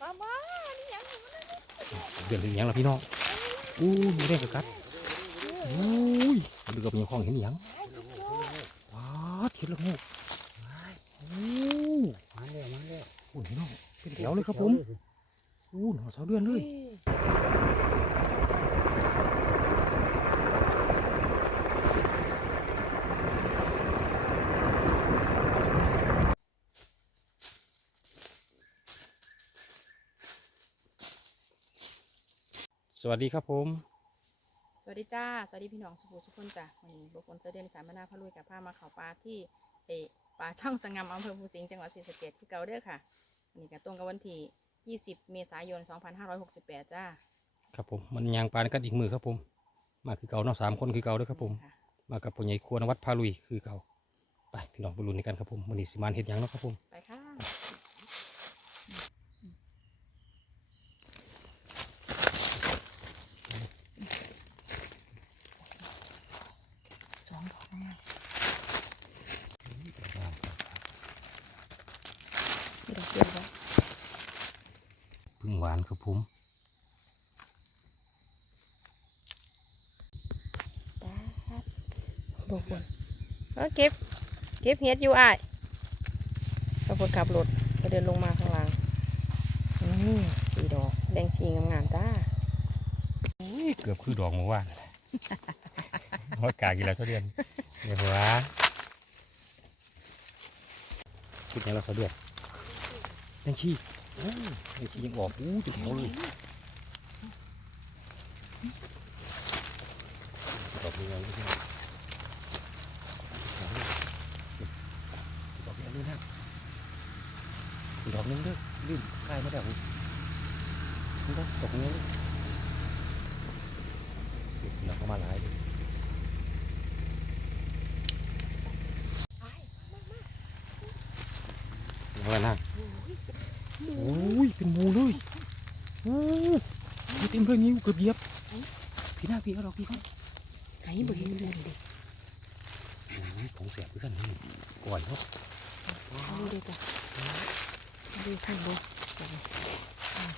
ปลามานี่ยังเดือดเป็นยังล่ะพี่น้องอู้มีแรงกระกัดอู้ยเดือดเป็นหยังของเห็นยังว้าเทียบละง่อู้มาแล้วมาแล้วโอ้ยพี่น้องเป็นแถวเลยครับผมอู้หนอเสาเดือนเลย สวัสดีครับผม สวัสดีจ้า สวัสดีพี่น้องสุภูทุกคนจ้ะวันนี้บุคคลเสด็จสามนาพระลุยกับผ้ามาเขาปลาที่เออป่าช่องสงงามอำเภอภูสิงห์จังหวัดศรีสะเกษที่เก่าเด้อค่ะวันนี้ก็ตรงกับวันที่20 เมษายน 2568 จ้า ครับผม มันยางปลากันอีกมือครับผม มาคือเก่าเนาะสามคนคือเก่าเด้วยครับผมค่ะมากับพ่อใหญ่ครัวนวัดพาลุยคือเก่า ไปพี่น้องไปลุ้นในกันครับผมวันนี้สิมานเฮ็ดหยังเนาะครับผม ไปค่ะสองดอกนะดอกเดียวจ้ะ พึ่งหวานครับผมบุคคลเออเก็บ เก็บเห็ดอยู่อ้ายบางคนขับรถก็เดินลงมาข้างล่างอืมสีดอกแดงชีงามๆจ้าเกือบคือดอกเมื่อวานนั่นแหละว่ากากินแล้วเท่าเดือนเดี๋ยวหัวคิดยังเราเท่าเดือนแตงขี้ โอ้แตงขี้ยังออกอู้ติดเขาเลยดอกยังไม่ใช่ดอกนี้อันนี้นะอีกดอกนึงเด้อลืมใกล้ไม่ได้หูนี่ก็ดอกนี้เลยเราเข้ามาหลายดิอะนะโอ้ย เป็นหมูเลยโอ้ย เต็มเลยนิ้วเกือบเหยียบพี่หน้าพี่เอาดอกพี่ก่อนไอ้บริเวณเด็กโอ้ยของแสบเพื่อนนี่ก่อนเนาะเอาดูจ้ะเอาดูท่านดู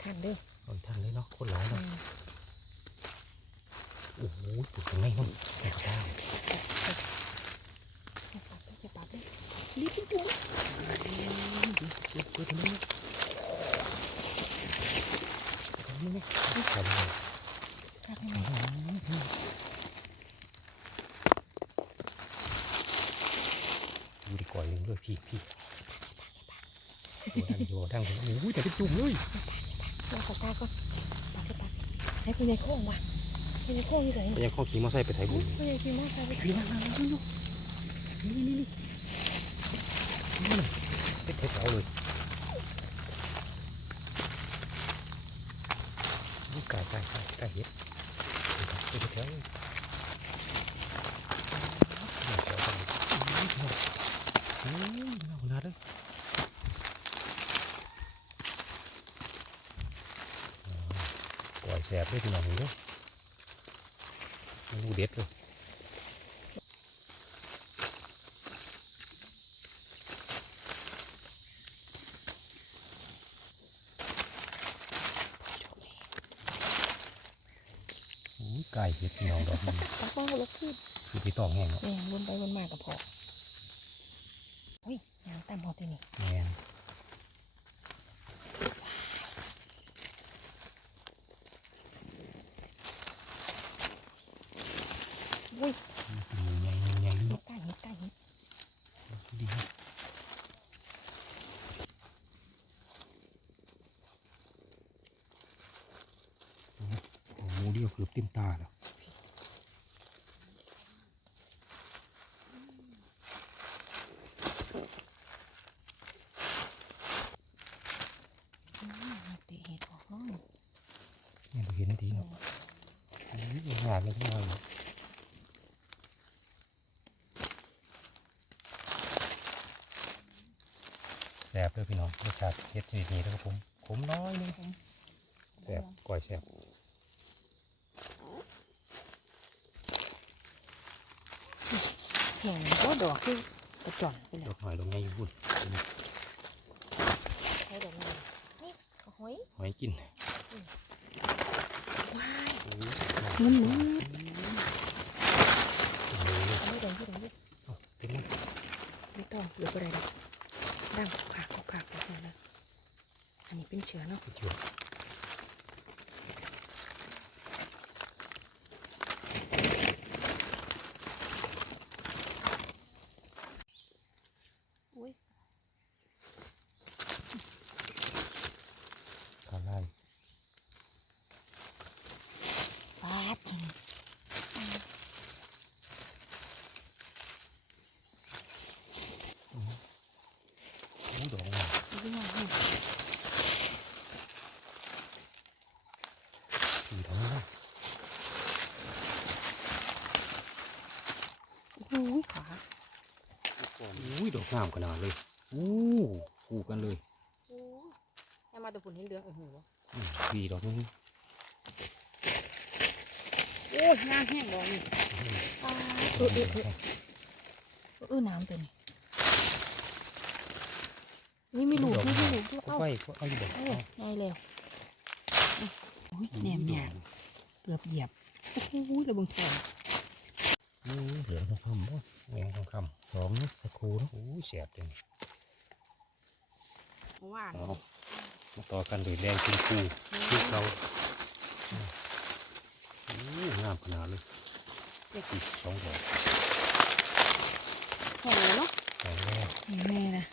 ท่านเด้อเอาอีกท่านเลยเนาะคนหลายเนาะโอ้โหปลูกตรงไหนเนาะแสบได้จะปรับเลยรีบจุ๊บเก็บเก็บตรงนี้ตรงนี้เนี่ยทำเลยครับให้หน่อย ดูดีกว่ายังเลยพี่พี่โดดังโดดังโอ้ยแต่เป็นจุ่มเลยลองขอตาก่อนปากปากให้พี่ในโค้งว่ะพี่ในโค้งที่ไหนแต่ยังข้อขี่มอไซค์ไปไถบุญพี่ในพี่มอสไปพี่นั่งนั่งนั่งนั่งนี่นี่นี่นี่เป็นเทปเอาเลย กายกายกายกายเห็ดเป็นเทปเอาเลยโอ้ยน่าหนาเลยปล่อยแสบด้วยพี่น้องเด้อดูเด็ดเลย โอ้ยไก่เห็ด พี่น้องดอกนี้ตาป้อลบขึ้นคือพี่ต้องแห้งเนาะเนี่ยวนไปวนมากับพอเฮ้ยยางตามหอตัวนี้แม่นอุ้ยหมูใหญ่ใหญ่เห็เนาะดใต้เห็ดใต้เห็ดดีเนาะโอ้โหหมูเดียวเกือบเต็มตาแล้ว อืมเตะเห็ดออกห้อง เนี่ยเราเห็นทีเนาะโอ้ยงานเลยทั้งนั้นเลย แสบเลยพี่น้องรสชาติเห็ดชนิดนี้นะครับผมขมน้อยนึงแสบก่อยแสบเห็นก็ดอกที่กระจ่อนไปเลดยอกหอยดอกใหญ่อยู่พุ่นใช้ดอกนี้นี่เขาคอยหอยกินว้ายโอ้มุนมุนโหเอาไม่เดินที่ไหนดิเอาเต็มเลยไม่ต้องหรืออะไรดิดังขากขากขากเลย อันนี้เป็นเชื้อเนาะไปช่วยอุ้ย ขาไล่ ปาด โอ้ดอกงาม วิ่งมา สีทองนะ โอ้ยขา อุ้ยดอก งามขนาดเลยอู้คู่กันเลยโอ้ยแค่มาตัวผุนเห็นเดืองโอ้โหอืมสีดอกนึงโอ้ยงามแห้งบ่นี่ปาดเออเออเออเออน้ำตัวนี้นี่มีลูกนี่มีลูกด้วยก็เอ้าไปก็เอาอยู่บ่โอ้ยง่ายแล้วโอ้ยแหนมเนี่ยเกือบเหยียบโอ้โหระเบิงแทนอืมเหลืองทองคำบ่แหวงทองคำสองนะตะ คูนะโอ้ยแสบจังว่าเอามาต่อกันเลยแดงชมพูคือเขาโอ้งามขนาดเลยอีกสองดอกแห้งแล้วเนาะสองแรกแม่นะ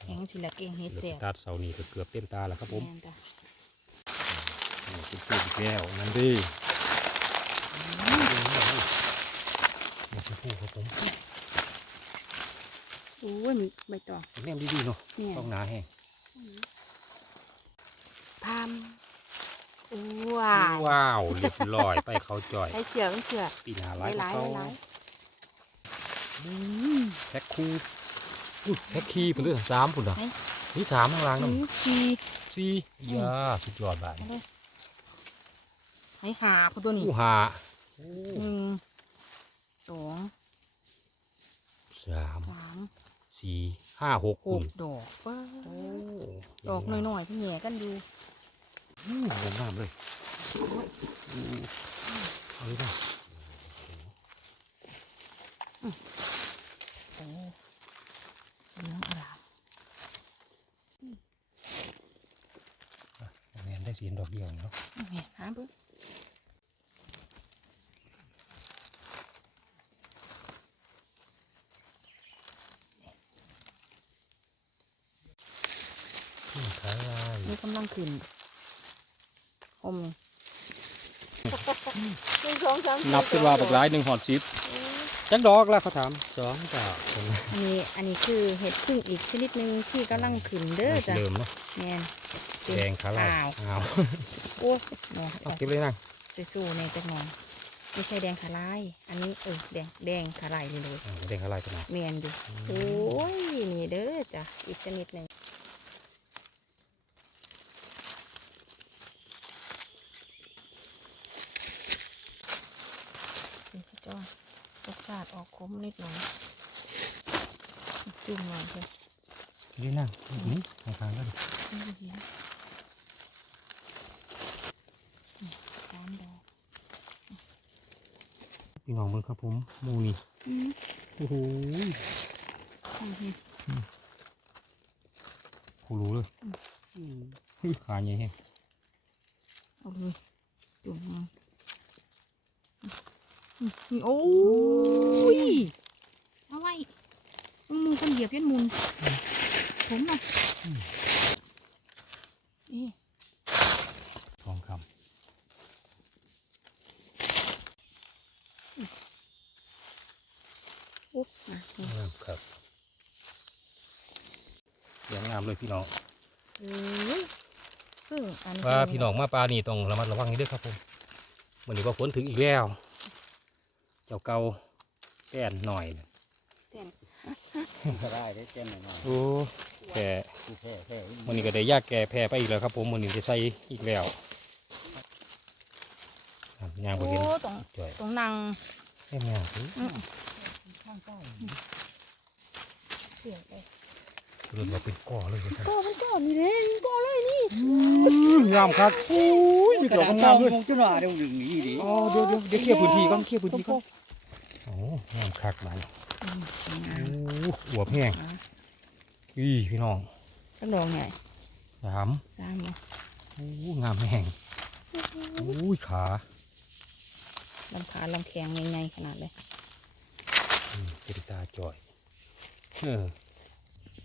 แข็งสิละเก่งเฮ็ดเหลืเสีอยตัดเสานี่ก็เกือบเต็มตาแล้วครับผมแม่นจ้ะนี่เป็นพูดอีกแล้วนั่นดิ มาชมพูครับผมโอ้ยมีใบตองแนมดีๆเนาะแม่นต้องหนาแห้งพามว้ายว้าวเรียบร้อยไปเขาจ่อยให้เชื่อมันเชื่อปีหนาหหลายลายกว่าหลายเขาอืมแพ็คคูอุ๊ยแพ็คคีเพิ่นเด้อสามพุ่นอะไหนนี่สามข้างล่างหนั่นนึ่งสี่สี่ยาสุดยอดบาดเอาเลยให้หาพอตัวนี้ผู้หาหนึ่ง สองสามสามสี่ห้าหกหคุกณดอกว้าวดอกน้อยๆที่แหย่กันอยู่อืมงามมากเลยอู้เอาเลยนะโอ้เหลืองอร่ามแมนได้สีดอกเดียวเนาะแม่หาเบิ่ง อืมขายลาย นี่ กำลังขึ้นอมหนึ่งสองสามสี่นับเป็นว่าบักหลายหนึ่งหอดสิบจักดอกแล้วเขาถามสองจ้าอันนี้อันนี้คือเห็ดพึ่งอีกชนิดหนึ่งที่กำลังขึ้นเด้อจ้ะเริ่มเนาะแม่นแดงขาลายอ้าวอ้าวโอ้ยหนอเอาเก็บเลยนะสู้ๆในจักหนอนไม่ใช่แดงขาลาย อันนี้เออแดงแดงขาลายเลยเลยอ่าแดงขาลายขนาดแม่นดูโอ้ยนี่เด้อจ้ะอีกชนิดหนึ่ง จ้อยรสชาติออกขมนิดหน่อยจุ่มหน่อยเถอะเรียนนั่งนี่ทางทางกันนี่เห็นนี่สามดอกพี่น้องเบิ่งครับผมหมูนี่อืมโอ้โหอืมอืมคูรู้เลยอุ้ยขาใหญ่แฮะเอาเลยจุ่มมาอืม นี่โอ้ยเอาไว้มึงมือคนเหยียบยันมุนผมน่ะนี่ทองคอุ๊บมานี่ำงามครับเสียงงามเลยพี่น้องเอ้ยเพิ่งอันว่าพี่น้องมาปลานี่ต้องระมัดระวังนี่ด้วยครับผมวันนี้ว่าฝนถึงอีกแล้ว เจ้าเก่าแป้นหน่อยน่ะก็ได้ได้เต้นหน่อยโอ้แก่ๆผู้แพ้แพ้วันนี้ก็ได้ยากแก่แพ้ไปอีกแล้วครับ ผมวันนี้จะใส่อีกแล้วครับยางบ่โอ้เห็นตรงจ่อยตรงนางแค่ยางสิอืมข้างใต้เสียไป เกิดมมาเป็นก่อเลยครับ ก็มันก็นี่เลยก็เลยนี่งามครับโอ้ยมีดอกงามเลยมงจุนว่าเดี๋ยวดึงนี่ดิอ๋อเดี๋ยวเดี๋ยวเดี๋ยวเคลียร์พื้นที่ก่อนเคลียร์พื้นที่ก่อนโอ้งามคักมันอืมโอ้งามอวบแห้งอีพี่น้องสักดอกใหญ่สามสามบ่โอ้งามแห้งโอ้ยขาลำขาลำแข็งใหญ่ๆขนาดเลยเป็นตาจ่อยเออ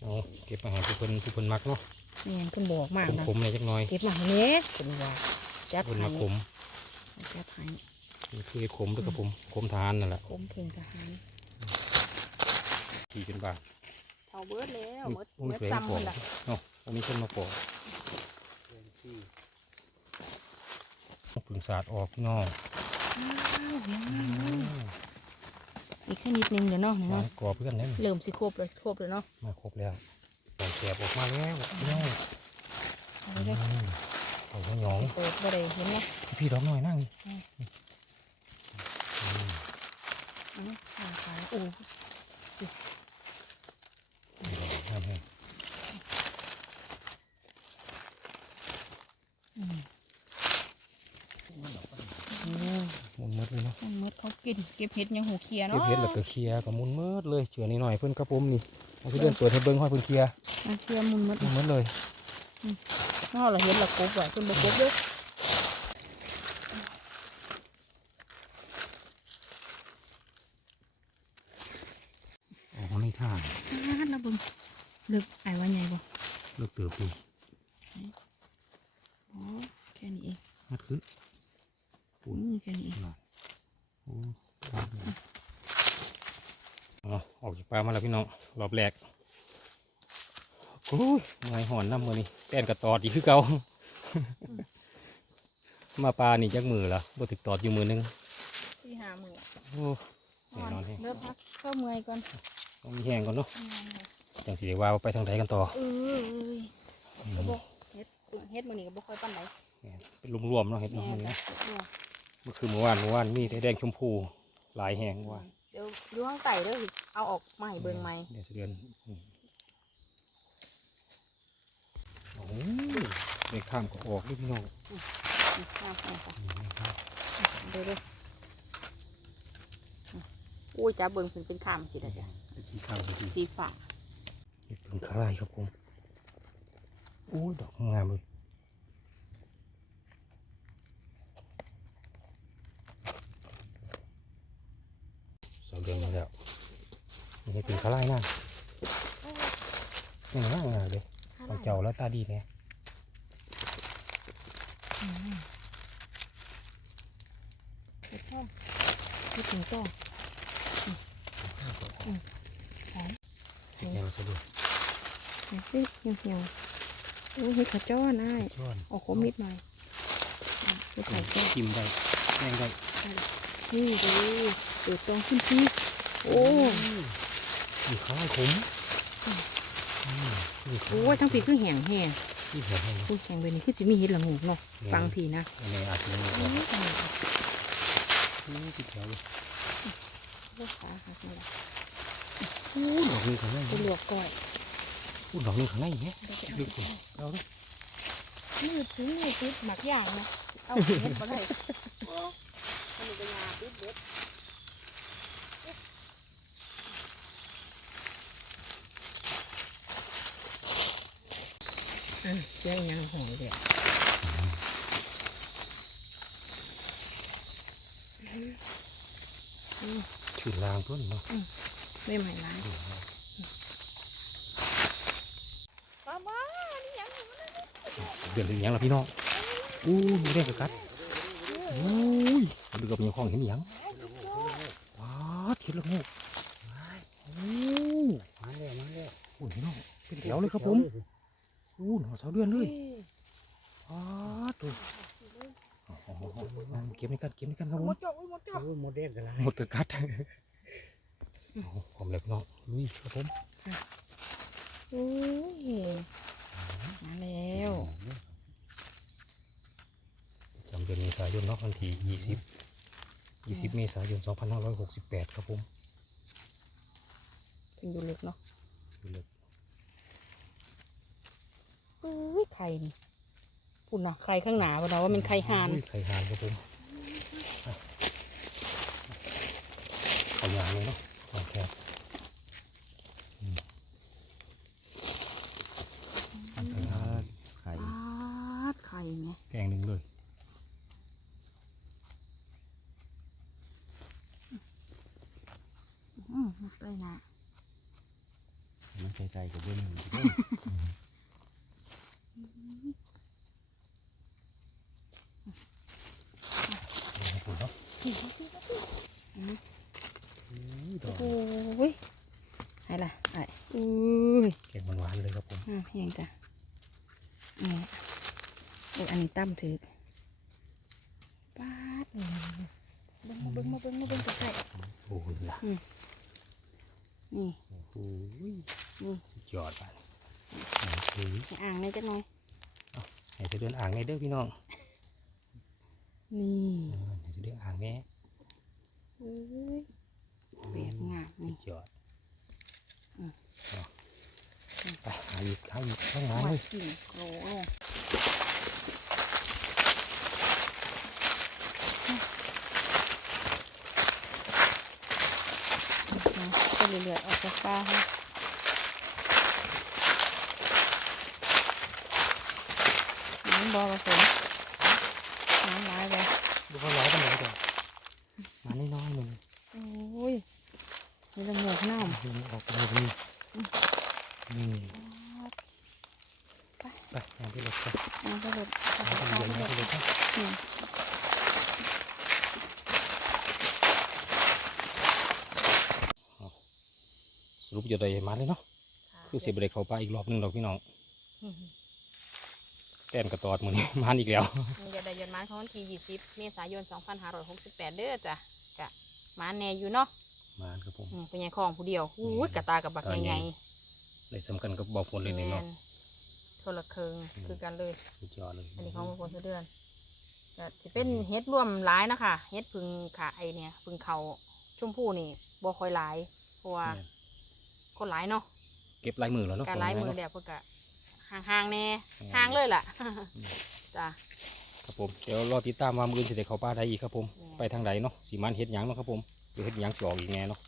เอาเก็บอาหารผู้เพิ่นผู้เพิ่นมักเนาะนี่ยังขึ้นบอกมากนะขมๆหน่อยจักหน่อยเก็บมาให้เนี้ยคุณว่าจัดเพิ่นให้มาขมจัดให้นี่คือขมด้วยกับผมขมทานนั่นแหละคมถึงทหารขี่เป็นบาทเท่าเบิดแล้วอุ้ยเบิดอุ้ยเบิดสวยซ้ำปอคนกละเนาะวันนี้คนมาปอกผึ่งสาดออกพี่น้อง อ้าวเห็นงามเลยอีกแค่นิดนึงเดี๋ยวเนาะมาเนาะกรอบเพื่อนเล่นเริ่มสิครบเลยครบเลยเนาะมาครบแล้วแกแกบออกมาแล้วพี่น้องเอาเลยอืมเอาหัวหยองเปิดบ่ได้เห็นเนาะพี่ดอกหน่อยนั่งอืมอืมอ้าวทางขาโอ้ งามแฮง อืมโอ้ มุนมืดเลยเนาะ มันมดเขา กินเก็บเห็ดยังหูเคลียร์เก็เนาะบเห็ดแล้วก็เคลียร์กับมุนมืดเลยเชือนิดหน่อยเพิ่นกระผมนี่เอาพี่เดินเปิดให้เบิ้งห้อยเพิ่นเคลียร์มันเคลียร์มุนมดมุนมืดเลยเนาะเราเห็นเรากบไว้เพิ่นบ่กบเด้อออกมาในท่าอ่าแล้วเบิ่งลึกไอ้ว่าใหญ่บ่เลิกเติบดีอ๋อแค่นี้เองมัดขึ้น อืมแค่นี้เอง หน่อยโอ้เอาออกจาก ปลามาแล้วพี่น้องรอบแรกโอ้ยไงหอนน้ำมือนี่แป้นกระตอดอีกคือเก่ามาปลานี่จักมือละบ่ถึกตอดอยู่มือนึงที่หามือโอ้แน่นอนแฮงเริ่มพักเข้าเมื่อยก่อนต้องมีแห้งก่อนเนาะจังสิได้ว่าไปทางใดกันต่อเออเอ้ยอืมก็บ่เฮ็ดเฮ็ดมื้อนี้ก็บ่ค่อยปานใดเนี่ยเป็นรวมๆเนาะเห็ดเนาะแม่มันนนะจ้ะเมื่อคืนเมื่อวานเมื่อวานมีแต่แดงชมพูหลายแห้งว่า เดี๋ยวอยู่ข้างใต้เด้อสิเอาออกมาให้เบิ่งใหม่เดี๋ยวสิเดือนอืมโอ้ยได้ข้ามก็ออกด้วยพี่น้องนี่ข้าวข้าวข้าวอืมได้ข้ามเด้อเด้ออืมอุ้ยจ้าเบิ่งเพิ่นเป็นข้ามสิได้จ้ะเป็นสีขาวสีสีฟ้านี่เป็นคลายครับผมโอ้ยดอกงามเลยสองเดือนมาแล้ว นี่เป็นคลายนะนี่น่างามเลยเอาเจ้าแล้วตาดีเนี่ยอืมเฮ็ดพ่อเฮ็ดถึงจ้ออืมอืมหอมเห็นยังสะดวกเฮ้ยเหี่ยวเหี่ยวๆโอ้ยเฮ็ดขจ้อนอ้ายช้อนเออกคมนิดหน่อยอืมเฮ็ดขจ้อนจิ้มได้แห้งได้นี่ดูเปิดตองขึ้นที่โอ้ มีข้าวขมอืมมีข้าวโอ้ยทั้งปีคือแห้งแห้งที่แห้งแห้งคือแห้งไปนี่คือสิมีเห็ดละงูกเนาะฟังพี่นะอันนี้อาจจะไม่โอ้ได้ยตายแล้วติดแถวเลยลูกขาหักนี่แหละอู้ดอกนึงข้างในไปลวกก้อยอู้ดอกนึงข้างในเนี่ยเดี๋ยวไปลึกเอาเลยเอาเลยนี่ถึงนี่ติดหมักย่างนะเอาเห็ดมาได้โอ้มันนี่ก็ยาติดเด็ด เสียงยังหอยเลยถือลางต้นเนาะไม่ใหม่ร้ายป้ามานี่ยังเดือดหรือยังล่ะพี่น้องอู้มีแรงกระกัดอู้ยเดือดมีของเห็นยังว้าเทียนละโงกอู้มาแล้วมาแล้วโอ้ยพี่น้องเป็นแถวเลยครับผม อู้หนอเสาเดือนเลยว้าตัวเอาๆๆๆเก็บในกันเก็บในกันครับผมหมดจอกหมดจอกโอ้ยโมเดลกันละหมดกระกัดผมเลยพี่น้องลุยครับผมโอ้ยมาแล้วจำเดือนเมษายนเนาะวันที่ยี่สิบยี่สิบเมษายนสองพันห้าร้อยหกสิบแปดครับผมเป็นอยู่ลึกเนาะดูเลย อุ้ยไข่นี่ปุ่นเนาะไข่ข้างหนาเนาะว่ามันไข่ห่านอุ้ยไข่ห่านครับผมไข่หานเลยเนาะโอเคอืมไข่หาน ไข่ ปาดไข่ไหม แกงหนึ่งเลย อืมไปนะ มันไก่ๆกับเบิ้ล ครับผมเนาะ นี่ครับพี่ครับพี่อืม อุ้ยดอก โอ้ย ไอ้ล่ะไอ้อุ้ยแกงหวานๆเลยครับผมอ่าเพียงจ้ะนี่เอออันนี้ตั้มถือปาดนี่เบิ้งมาเบิ้งมาเบิ้งมาเบิ้งใกล้โอ้ยล่ะๆนี่โอ้โหนี่ยอดไปโอ้โหให้อ่างในจักหน่อยให้จะเดินอ่างไงเด้อพี่น้อง นี่เออให้จะเดินอ่างแม่เอ้ยแบบงามนี่ยอด อืมเอาไปหาหาอีกข้างหน้าหเลยกลิ่นโกลงก็เรื่อยๆออกจากป่าค่ะน้ำบอผสมน้ำลายไป ดูเขาร้อยกันไหนเดี๋ยวมาน้อยๆหนึ่ง โอ้ยมีแต่หมวกน้ำ นี่ออกไปเลยนี่นี่ไปงานที่รถไป น้ำกระโดดกระ งาน โดด ที่ กระ เดียว โด งาน ด ที่รถไป นี่ ส รุปจะได้มาเลยเนาะคือเสียบได้เข้าไปอีกรอบหนึงดอกพี่น้องแต้นกระตอดมือนี้มาอีกแล้วมีจะได้ยนต์มาของวันที่20เมษายน2568เด้อจ้ะกะมาแน่อยู่เนาะมาครับผมอืมเป็นไงของผู้เดียวอู้ยกระตากับบักตาใหญ่ใหญ่ได้สำคัญกับบอกผลๆเลยแมเนาะนโทรเคิงคือกันเลยสุดยอดเลยอันนี้ของบางคนเดือนก็จะเป็นเฮ็ดร่วมหลายนะคะเฮ็ดพึ่งขาไอเนี่ยพึ่งเขาชมพู่นี่บ่ค่อยหลายเพราะว่าแม่น คนหลายเนาะเก็บลายมือแล้วเนาะการหลายมือเนาะแล้วเพิ่นก็ห่างๆแน่อืมห่างเลยล่ะอืมจ้ะครับผมเดี๋ยวรอติดตามว่ามืออื่นสิได้เข้าป่าได้อีกครับผมแม่นไปทางใดเนาะสีมันเฮ็ดหยังเนาะครับผมหรือเฮ็ดหยังสิออกอีกแน่เนาะ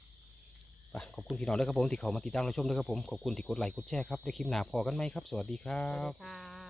ไปขอบคุณพี่น้องด้วยครับผมที่เข้ามาติดตามรับชมด้วยครับผมขอบคุณที่กดไลค์กดแชร์ครับได้คลิปหน้าพอกันไหมครับ สวัสดีครัสวัสบดีค่ะ